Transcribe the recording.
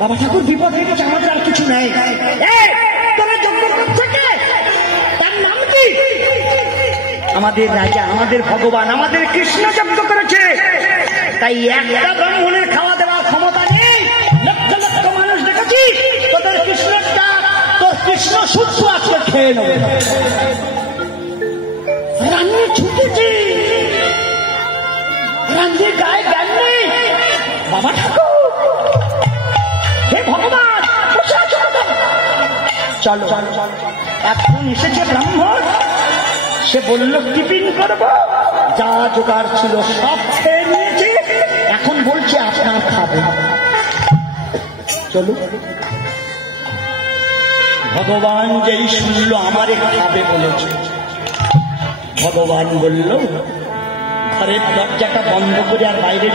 বাবা ঠাকুর বিপদ হয়ে গেছে, আমাদের আর কিছু নেই। তোরা যজ্ঞ করছে কে? তার নাম কি? আমাদের রাজা, আমাদের ভগবান, আমাদের কৃষ্ণ যজ্ঞ করেছে। তাই একটা ব্রাহ্মণের খাওয়া দেওয়ার ক্ষমতা নেই। লক্ষ লক্ষ মানুষ দেখেছি, তোদের কৃষ্ণটা, তোর কৃষ্ণ শুদ্ধ আজকে খেয়ে নেবে। রানী ছুটেছি, রানীর গায়ে জ্ঞান নেই। বাবা ঠাকুর, হে ভগবান, চলো এখন এসেছে ব্রাহ্মণ। সে বলল টিফিন করবো, যা জোগাড় ছিল সব খেয়ে নিয়েছে, এখন বলছে আপনার খাবে। চলো। ভগবান যেই শুনল আমারে খাবে বলেছে, ভগবান বলল ঘরের দরজাটা বন্ধ করে আর বাইরে